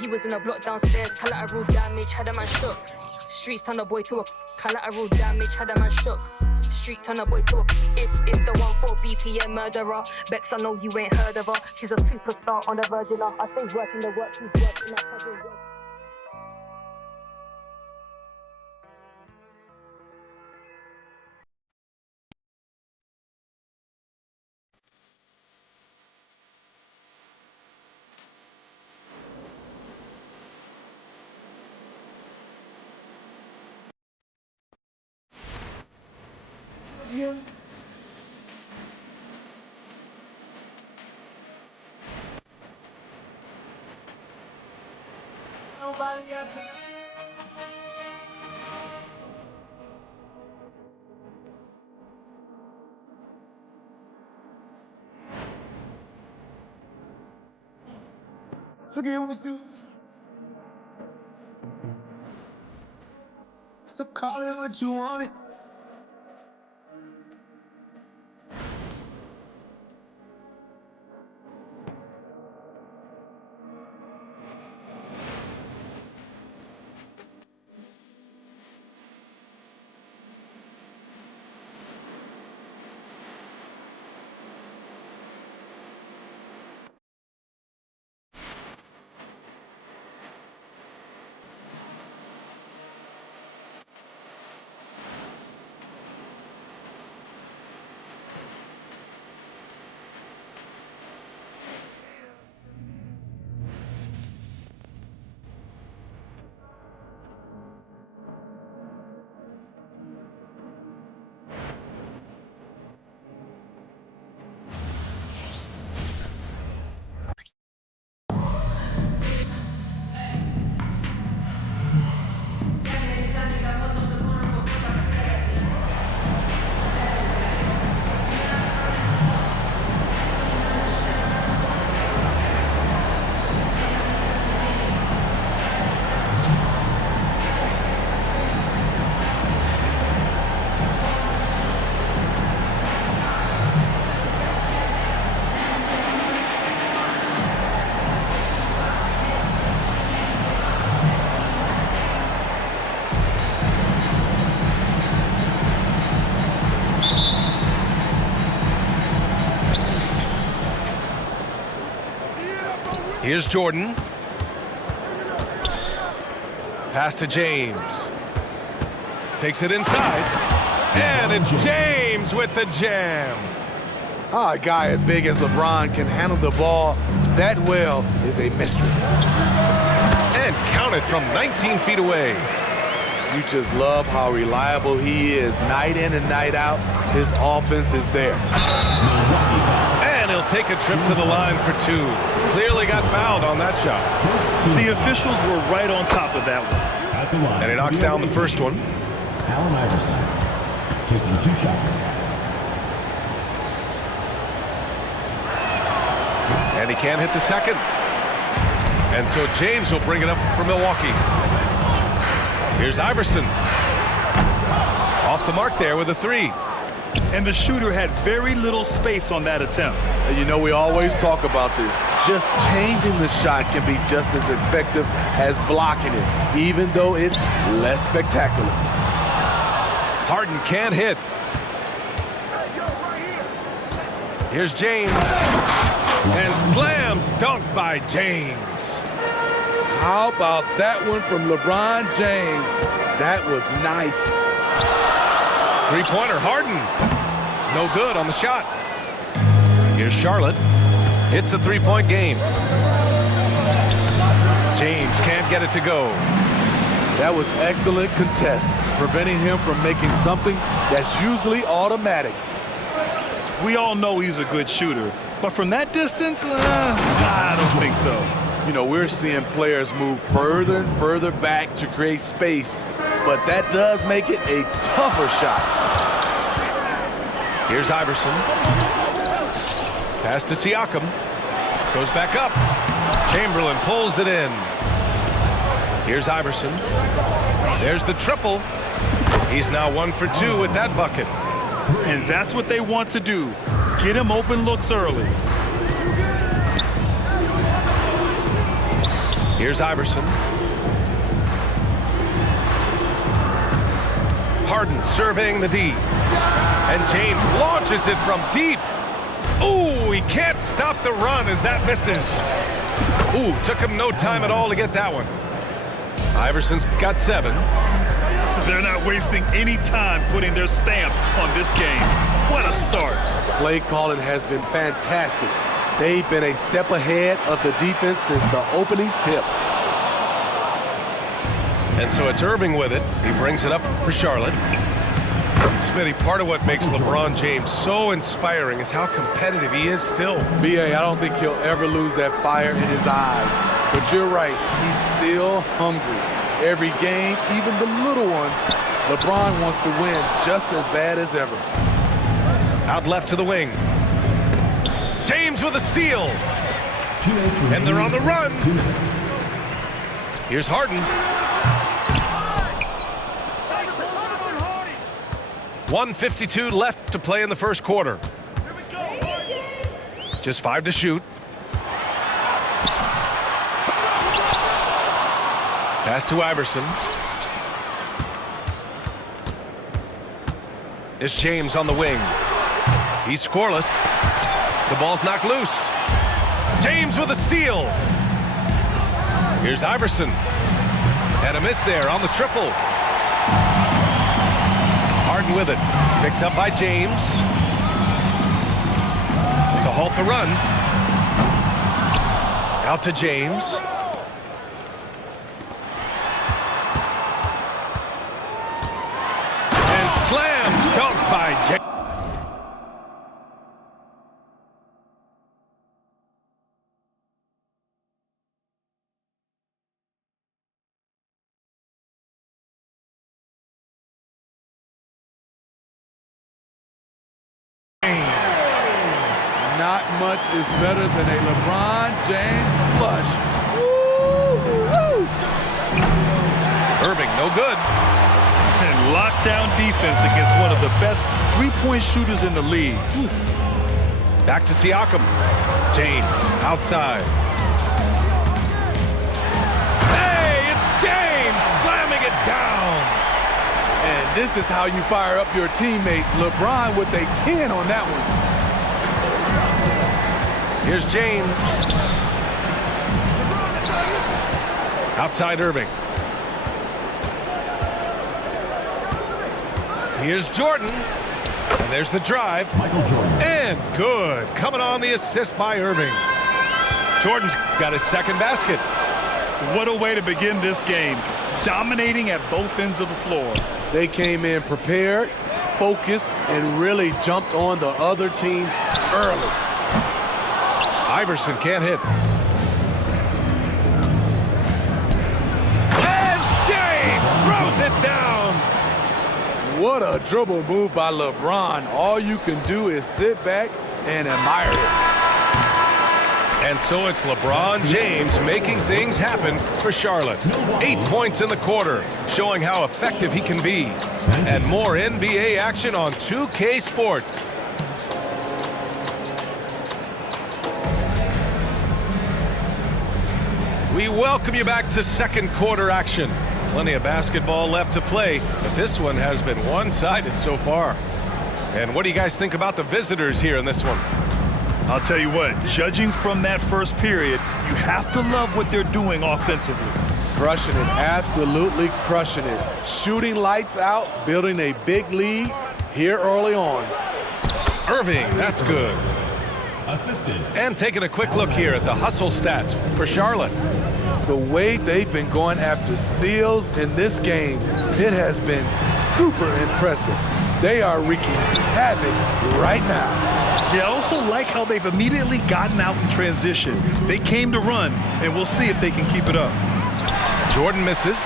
He was in a block downstairs, collateral damage, had a man shook. Streets turn a boy to a collateral damage, had a man shook. Street turn a boy to a it's the 1-4 BPM murderer. Bex, I know you ain't heard of her. She's a superstar on the Virgin. I stay working the work, she's working that cousin work. Nobody got you. Forget what you. So call it what you want it. Here's Jordan. Pass to James. Takes it inside. And it's James with the jam. A guy as big as LeBron can handle the ball that well is a mystery. And counted from 19 feet away. You just love how reliable he is night in and night out. His offense is there. And he'll take a trip to the line for two. Clearly got fouled on that shot. The officials were right on top of that one. And he knocks down the first one. Allen Iverson taking 2 shots. And he can't hit the second. And so James will bring it up for Milwaukee. Here's Iverson. Off the mark there with a 3. And the shooter had very little space on that attempt. And you know, we always talk about this. Just changing the shot can be just as effective as blocking it, even though it's less spectacular. Harden can't hit. Here's James. And slam dunk by James. How about that one from LeBron James? That was nice. Three-pointer, Harden. No good on the shot. Here's Charlotte. It's a 3-point game. James can't get it to go. That was excellent contest, preventing him from making something that's usually automatic. We all know he's a good shooter, but from that distance, I don't think so. You know, we're seeing players move further and further back to create space, but that does make it a tougher shot. Here's Iverson. Pass to Siakam. Goes back up. Chamberlain pulls it in. Here's Iverson. There's the triple. He's now 1 for 2 with that bucket. And that's what they want to do. Get him open looks early. Here's Iverson. Harden surveying the D. And James launches it from deep. Ooh, he can't stop the run as that misses. Ooh, took him no time at all to get that one. Iverson's got 7. They're not wasting any time putting their stamp on this game. What a start. Play calling has been fantastic. They've been a step ahead of the defense since the opening tip. And so it's Irving with it. He brings it up for Charlotte. Smitty, part of what makes LeBron James so inspiring is how competitive he is still. B.A., I don't think he'll ever lose that fire in his eyes. But you're right, he's still hungry. Every game, even the little ones, LeBron wants to win just as bad as ever. Out left to the wing. James with a steal. 2 minutes remaining. And they're on the run. 2 minutes. Here's Harden. 1:52 left to play in the first quarter. Just 5 to shoot. Pass to Iverson. It's James on the wing. He's scoreless. The ball's knocked loose. James with a steal. Here's Iverson. And a miss there on the triple. Harden with it. Picked up by James. To halt the run. Out to James. And slam dunk by James. Not much is better than a LeBron James flush. Irving, no good. And lockdown defense against one of the best three-point shooters in the league. Back to Siakam. James outside. Hey, it's James slamming it down. And this is how you fire up your teammates. LeBron with a 10 on that one. Here's James. Outside Irving. Here's Jordan. And there's the drive. Michael Jordan. And good. Coming on the assist by Irving. Jordan's got his second basket. What a way to begin this game. Dominating at both ends of the floor. They came in prepared, focused, and really jumped on the other team early. Iverson can't hit. And James throws it down. What a dribble move by LeBron. All you can do is sit back and admire it. And so it's LeBron James making things happen for Charlotte. 8 points in the quarter, showing how effective he can be. And more NBA action on 2K Sports. We welcome you back to second quarter action. Plenty of basketball left to play, but this one has been one-sided so far. And what do you guys think about the visitors here in this one? I'll tell you what, judging from that first period, you have to love what they're doing offensively. Crushing it, absolutely crushing it. Shooting lights out, building a big lead here early on. Irving, that's good. Assisted. And taking a quick look here at the hustle stats for Charlotte. The way they've been going after steals in this game, it has been super impressive. They are wreaking havoc right now. Yeah, I also like how they've immediately gotten out in transition. They came to run, and we'll see if they can keep it up. Jordan misses.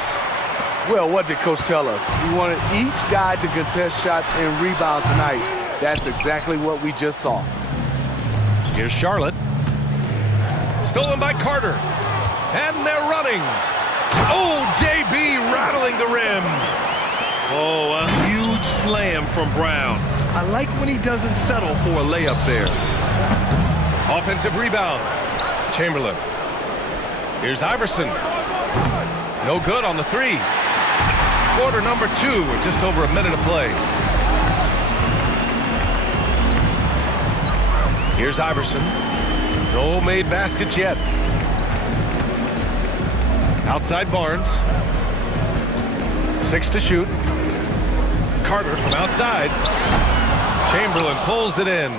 Well, what did Coach tell us? He wanted each guy to contest shots and rebound tonight. That's exactly what we just saw. Here's Charlotte. Stolen by Carter. And they're running. Oh, JB rattling the rim. Oh, a huge slam from Brown. I like when he doesn't settle for a layup there. Offensive rebound. Chamberlain. Here's Iverson. No good on the three. Quarter number 2 with just over a minute of play. Here's Iverson. No made baskets yet. Outside Barnes. 6 to shoot. Carter from outside. Chamberlain pulls it in.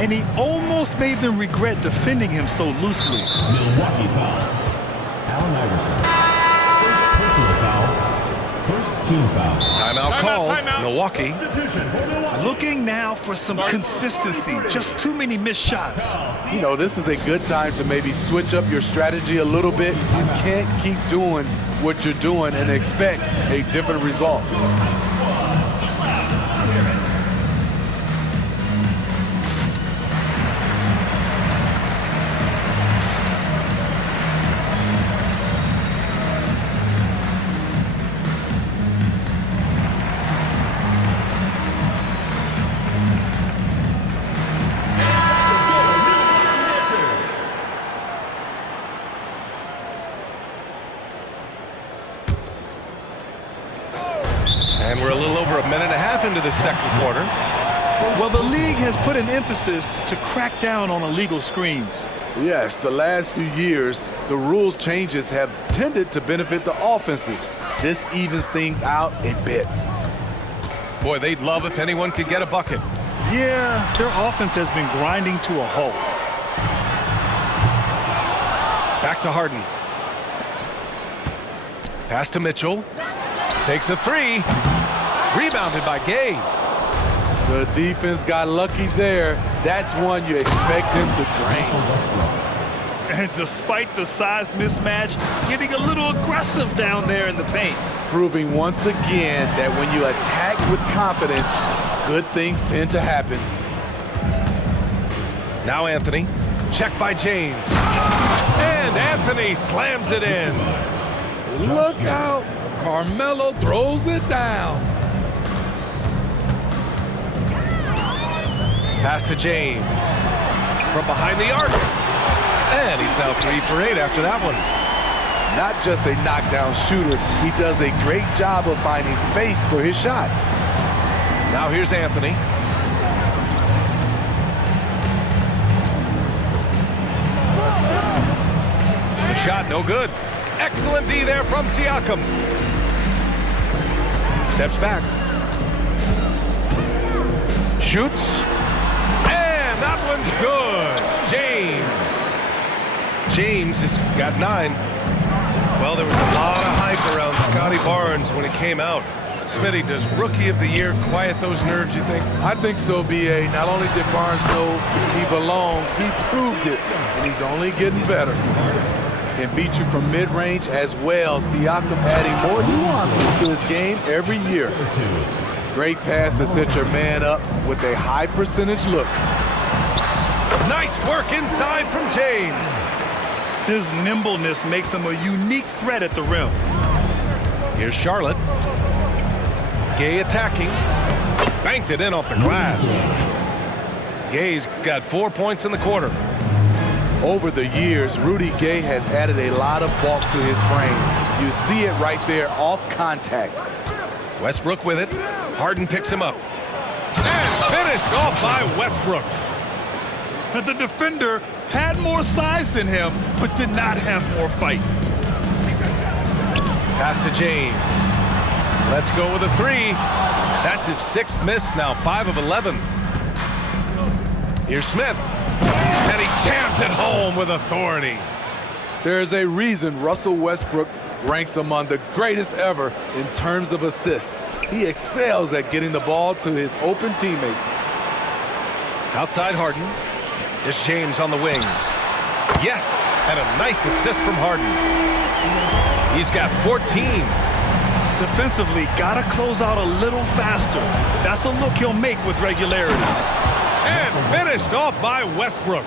And he almost made them regret defending him so loosely. Milwaukee foul. Allen Iverson. First personal foul. First team foul. Timeout called. Milwaukee. Looking now for some consistency. Just too many missed shots. You know, this is a good time to maybe switch up your strategy a little bit. You can't keep doing what you're doing and expect a different result. And we're a little over a minute and a half into the second quarter. Well, the league has put an emphasis to crack down on illegal screens. Yes, the last few years, the rules changes have tended to benefit the offenses. This evens things out a bit. Boy, they'd love if anyone could get a bucket. Yeah, their offense has been grinding to a halt. Back to Harden. Pass to Mitchell. Takes a three. Rebounded by Gay. The defense got lucky there. That's one you expect him to drain. And despite the size mismatch, getting a little aggressive down there in the paint. Proving once again that when you attack with confidence, good things tend to happen. Now Anthony. Check by James. And Anthony slams it in. Look out. Carmelo throws it down. Pass to James. From behind the arc. And he's now 3 for 8 after that one. Not just a knockdown shooter, he does a great job of finding space for his shot. Now here's Anthony. The shot no good. Excellent D there from Siakam. Steps back. Shoots. And that one's good. James has got 9. Well, there was a lot of hype around Scotty Barnes when he came out. Smitty, does Rookie of the Year quiet those nerves, you think? I think so, B.A. Not only did Barnes know he belongs, he proved it, and he's only getting better. Can beat you from mid-range as well. Siakam adding more nuances to his game every year. Great pass to set your man up with a high percentage look. Nice work inside from James. His nimbleness makes him a unique threat at the rim. Here's Charlotte. Gay attacking. Banked it in off the glass. Gay's got 4 points in the quarter. Over the years, Rudy Gay has added a lot of bulk to his frame. You see it right there off contact. Westbrook with it. Harden picks him up. And finished off by Westbrook. But the defender had more size than him, but did not have more fight. Pass to James. Let's go with a 3. That's his 6th miss, now 5 of 11. Here's Smith. And he jams it home with authority. There's a reason Russell Westbrook ranks among the greatest ever in terms of assists. He excels at getting the ball to his open teammates. Outside Harden. It's James on the wing. Yes, and a nice assist from Harden. He's got 14. Defensively, gotta close out a little faster. That's a look he'll make with regularity. And finished off by Westbrook.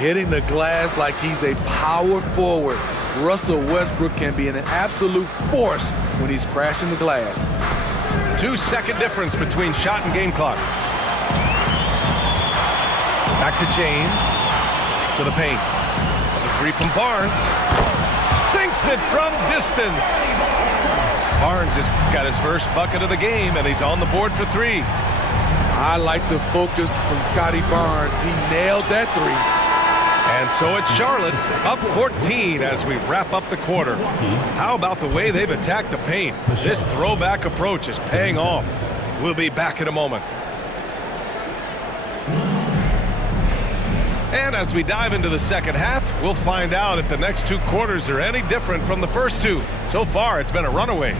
Hitting the glass like he's a power forward. Russell Westbrook can be an absolute force when he's crashing the glass. 2-second difference between shot and game clock. Back to James. To the paint. The Three from Barnes. Sinks it from distance. Barnes has got his first bucket of the game, and he's on the board for three. I like the focus from Scotty Barnes. He nailed that three. And so it's Charlotte up 14 as we wrap up the quarter. How about the way they've attacked the paint? This throwback approach is paying off. We'll be back in a moment. And as we dive into the second half, we'll find out if the next two quarters are any different from the first two. So far, it's been a runaway.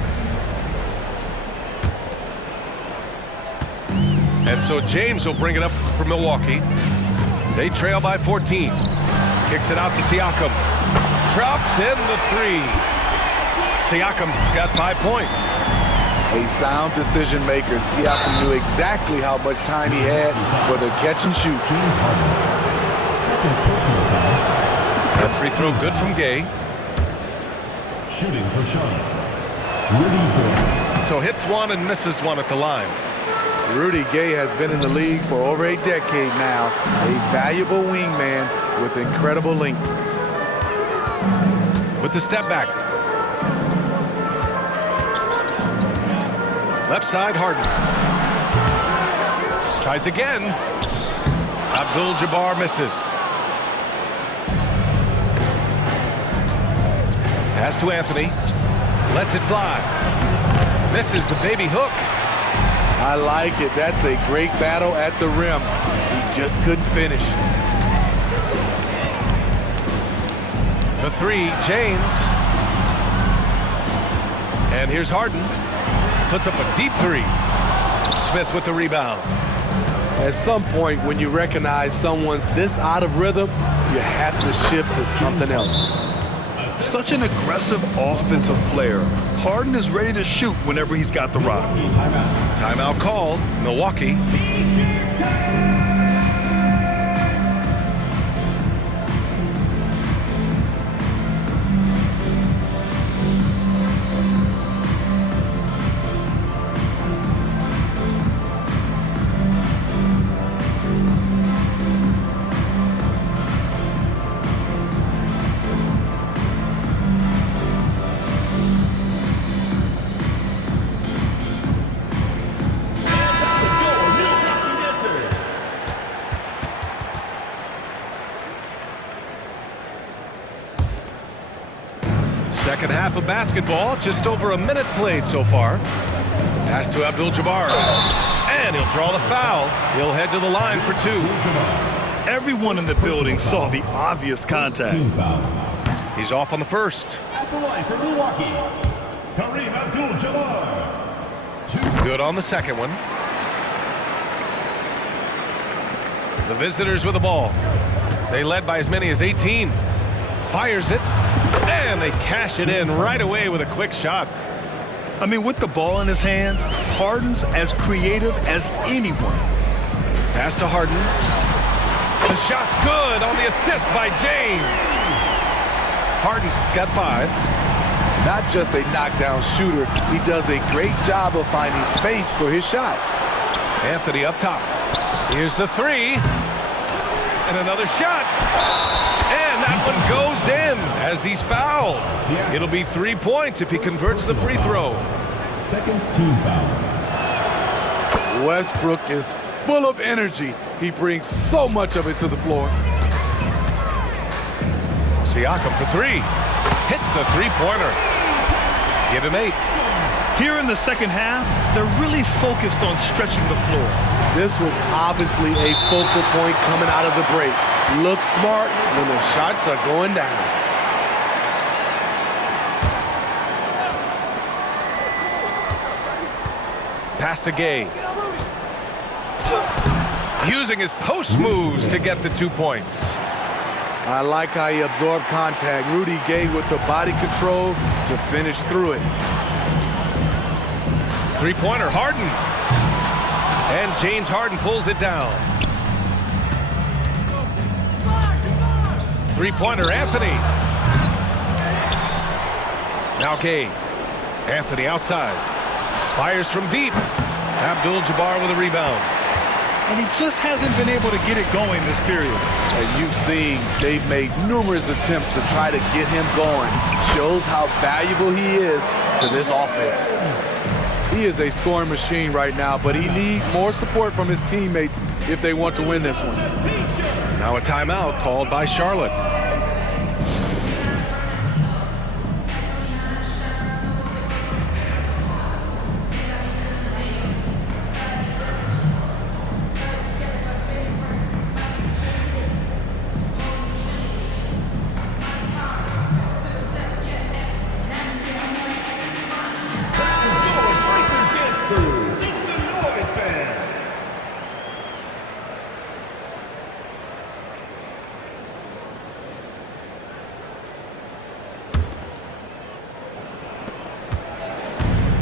And so James will bring it up for Milwaukee. They trail by 14. Kicks it out to Siakam. Drops in the three. Siakam's got 5 points. A sound decision maker. Siakam knew exactly how much time he had for the catch and shoot. James Harden. Second personal foul. That free throw good from Gay. Shooting for Charlotte. Rudy Gay. So hits one and misses one at the line. Rudy Gay has been in the league for over a decade now. A valuable wingman with incredible length. With the step back. Left side, Harden. Tries again. Abdul-Jabbar misses. Pass to Anthony. Lets it fly. Misses the baby hook. I like it. That's a great battle at the rim. He just couldn't finish. For three, James. And here's Harden. Puts up a deep three. Smith with the rebound. At some point, when you recognize someone's this out of rhythm, you have to shift to something else. Such an aggressive offensive player. Harden is ready to shoot whenever he's got the rock. Timeout called. Milwaukee. Second half of basketball, just over a minute played so far. Pass to Abdul-Jabbar. And he'll draw the foul. He'll head to the line for two. Everyone in the building saw the obvious contact. Team foul. He's off on the first. At the line for Milwaukee, Kareem Abdul-Jabbar. Good on the second one. The visitors with the ball. They led by as many as 18. Fires it. And they cash it in right away with a quick shot. I mean, with the ball in his hands, Harden's as creative as anyone. Pass to Harden. The shot's good on the assist by James. Harden's got 5. Not just a knockdown shooter, he does a great job of finding space for his shot. Anthony up top. Here's the three. And another shot. And that one goes in as he's fouled. It'll be 3 points if he converts the free throw. Second team foul. Westbrook is full of energy. He brings so much of it to the floor. Siakam for three. Hits the three-pointer. Give him 8. Here in the second half, they're really focused on stretching the floor. This was obviously a focal point coming out of the break. Look smart when the shots are going down. Pass to Gay. Using his post moves to get the 2 points. I like how he absorbed contact. Rudy Gay with the body control to finish through it. Three-pointer, Harden. And James Harden pulls it down. Three-pointer, Anthony. Now Gay. Anthony outside. Fires from deep. Abdul-Jabbar with a rebound. and he just hasn't been able to get it going this period. And you've seen they've made numerous attempts to try to get him going. Shows how valuable he is to this offense. He is a scoring machine right now, but he needs more support from his teammates if they want to win this one. Now a timeout called by Charlotte.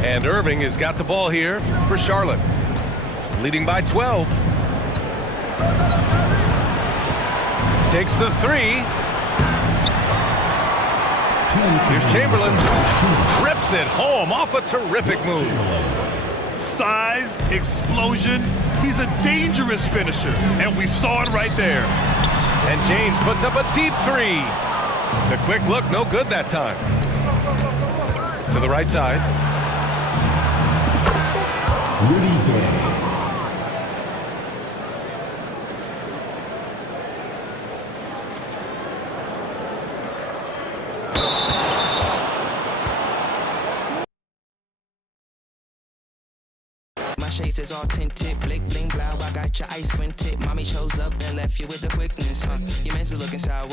And Irving has got the ball here for Charlotte, leading by 12. Takes the three. Here's Chamberlain. Rips it home off a terrific move. Size, explosion. He's a dangerous finisher, and we saw it right there. And James puts up a deep three. The quick look, no good that time. To the right side. Rudy Gay. My shades is all tinted, blick, bling, blow. I got your ice squinted. Mommy shows up and left you with the quickness, huh? Your man's looking sour,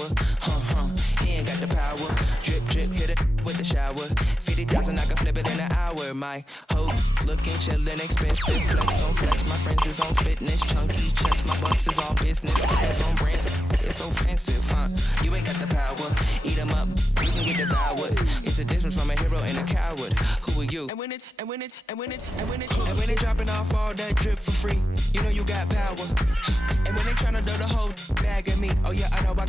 He ain't got the power. Drip, drip, hit it with the shower. 50,000, I can flip it in an hour. My hoe looking chillin', expensive. Flex on flex, my friends is on fitness. Chunky checks, my bucks is on business. It's on brands, it's offensive, huh? You ain't got the power. Eat 'em up, you can get devoured. It's a difference from a hero and a coward. Who are you? And when it dropping off all that drip for free, you know you got power. And when they tryna do the whole bag at me, oh yeah, I know I